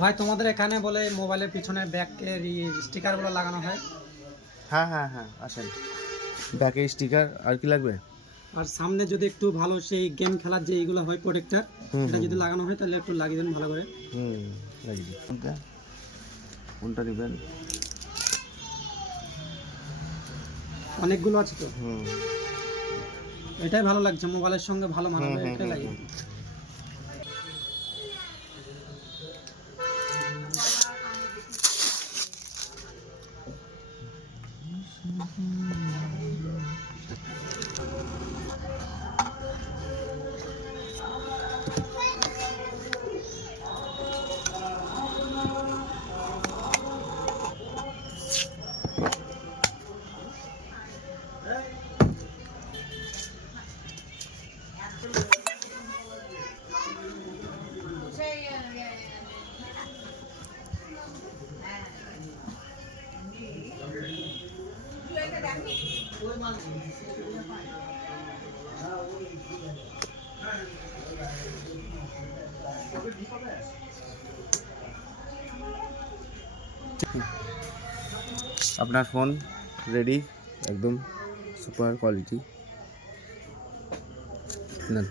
ভাই তোমাদের এখানে বলে মোবাইলের পিছনে ব্যাকের স্টিকারগুলো লাগানো হয়? হ্যাঁ হ্যাঁ হ্যাঁ, আসেন। ব্যাকে স্টিকার আর কি লাগবে? আর সামনে যদি একটু ভালো সেই গেম খেলার যে এইগুলো হয় প্রোটেক্টর, এটা যদি লাগানো হয় তাহলে একটু লাগিয়ে দেন ভালো করে। লাগিয়ে দিই। কোনটা নেবেন? অনেকগুলো আছে তো, এটাই ভালো লাগছে, মোবাইলের সঙ্গে ভালো মানাবে, এটাই লাগিয়ে দিন। আপনার ফোন রেডি, একদম সুপার কোয়ালিটি। নেন।